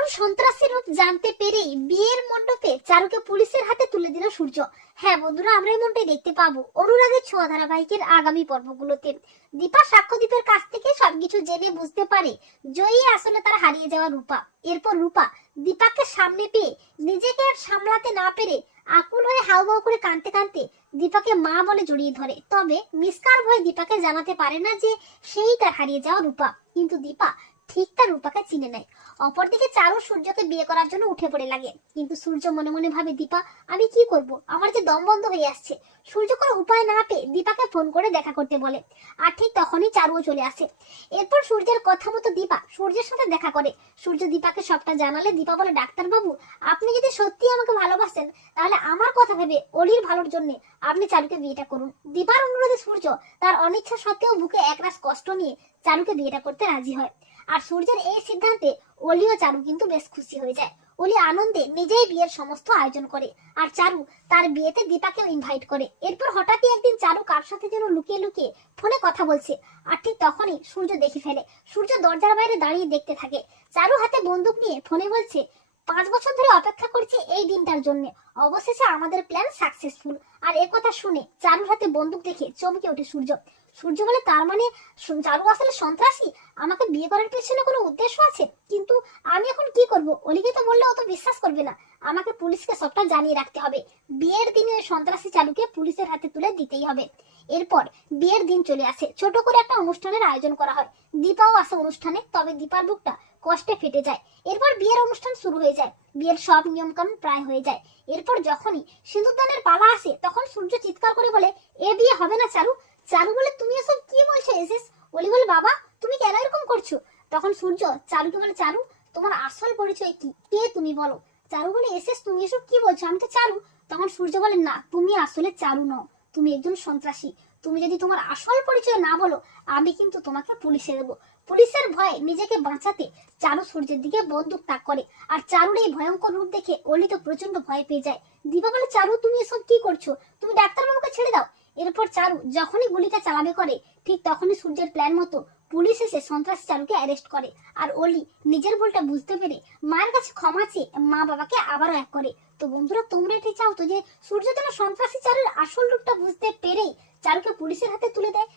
চারুর সন্ত্রাসী রূপ জানতে পেরেই বিয়ের মণ্ডপে চারুকে পুলিশের হাতে তুলে দিল সূর্য। হ্যাঁ বন্ধুরা, আমরা এমনটাই দেখতে পাবো অনুরাগের ছোঁয়া ধারাবাহিকের আগামী পর্বগুলোতে। দীপা সাক্ষ্যদীপের কাছ থেকে সবকিছু জেনে বুঝতে পারে জয়ী আসলে তার হারিয়ে যাওয়া রূপা। এরপর রূপা দীপাকে সামনে পেয়ে নিজেকে আর সামলাতে না পেরে আকুল হয়ে হাউমাউ করে কাঁদতে কাঁদতে দীপাকে মা বলে জড়িয়ে ধরে। তবে মিসকার ভয়ে দীপাকে জানাতে পারে না যে সেই তার হারিয়ে যাওয়া রূপা। কিন্তু দীপা ঠিক তার রূপাকে চিনে নেয় অপরদিকে চারু সূর্যকে বিয়ে করার জন্য উঠে পড়ে লাগে। কিন্তু সূর্য মনে মনে ভাবে, দীপা, আমি কি করব? আমার যে দম বন্ধ হয়ে আসছে। সূর্য কোনো উপায় না পেয়ে দীপাকে ফোন করে দেখা করতে বলে। আর ঠিক তখনই চারুও চলে আসে। এরপর সূর্যের কথা মতো দীপা সূর্যের সাথে দেখা করে। সূর্য দীপাকে সবটা জানালে, দীপা বলে, ডাক্তারবাবু, আপনি যদি সত্যি আমাকে ভালোবাসেন তাহলে আমার কথা ভেবে অলির ভালোর জন্য আপনি চারুকে বিয়েটা করুন। দীপার অনুরোধে সূর্য তার অনিচ্ছা সত্ত্বেও বুকে একরাশ কষ্ট নিয়ে চারুকে বিয়েটা করতে রাজি হয়। আর সূর্যের এই সিদ্ধান্তে অলি ও চারু কিন্তু বেশ খুশি হয়ে যায়। অলি আনন্দে নিজেই বিয়ের সমস্ত আয়োজন করে আর চারু তার বিয়েতে দীপাকেও ইনভাইট করে। এরপর হঠাৎই একদিন চারু কার সাথে যেন লুকিয়ে লুকিয়ে ফোনে কথা বলছে আর ঠিক তখনই সূর্য দেখে ফেলে। সূর্য দরজার বাইরে দাঁড়িয়ে দেখতে থাকে। চারু হাতে বন্দুক নিয়ে ফোনে বলছে, পাঁচ বছর ধরে অপেক্ষা করছি এই দিনটার জন্য। অবশেষে আমাদের প্ল্যান সাকসেসফুল আর কথা শুনে চারুর হাতে বন্দুক দেখে চমকে ওঠে সূর্য। সূর্য বলে তার মানে চারু আসলে সন্ত্রাসী? আমাকে বিয়ে করার পেছনে কোনো উদ্দেশ্য আছে? কিন্তু আমি এখন কি করব? অলিকে তো বললে অত বিশ্বাস করবে না। আমাকে পুলিশকে সবটা জানিয়ে রাখতে হবে। বিয়ের দিনে সন্ত্রাসী চালুকে পুলিশের হাতে তুলে দিতেই হবে। এরপর বিয়ের দিন চলে আসে। ছোট করে একটা অনুষ্ঠানের আয়োজন করা হয়। দীপাও আসে অনুষ্ঠানে, তবে দীপার বুকটা কষ্টে ফেটে যায়। এরপর বিয়ের অনুষ্ঠান শুরু হয়ে যায়। বিয়ের সব নিয়মকানুন প্রায় হয়ে যায়। এরপর যখনই সিঁদুরদানের পালা আসে, তখন সূর্য চিৎকার করে বলে, এ বিয়ে হবে না, চারু। চারু বলে, তুমি এসব কি বলছো? এসেস বলি, বলে, বাবা, তুমি কেন এরকম করছ? তখন সূর্য, চারুকে বলে, চারু, তোমার আসল পরিচয় কি? কে তুমি বলো? চারু বলে এসেস তুমি এসব কি বলছো? আমি তো চারু। তখন সূর্য বলে, না, তুমি আসলে চারু নও, তুমি একজন সন্ত্রাসী। তুমি যদি তোমার আসল পরিচয় না বলো, আমি কিন্তু তোমাকে পুলিশে দেবো। পুলিশের ভয়ে নিজেকে বাঁচাতে চারু সূর্যের দিকে বন্দুক তাক করে। আর চারুর এই ভয়ঙ্কর রূপ দেখে অলি তো প্রচণ্ড ভয় পেয়ে যায়। দীপা বলে, চারু, তুমি এসব কি করছ? তুমি ডাক্তারবাবুকে ছেড়ে দাও। এরপর চারু যখনই গুলিটা চালাবে করে, ঠিক তখনই সূর্যের প্ল্যান মতো পুলিশ এসে সন্ত্রাসী চারুকে অ্যারেস্ট করে। আর অলি নিজের ভুলটা বুঝতে পেরে মায়ের কাছে ক্ষমা চেয়ে মা বাবাকে আবারও এক করে। তো বন্ধুরা, তোমরা এটাই চাও তো যে সূর্য যেন সন্ত্রাসী চারুর আসল রূপটা বুঝতে পেরেই চারুকে পুলিশের হাতে তুলে দেয়?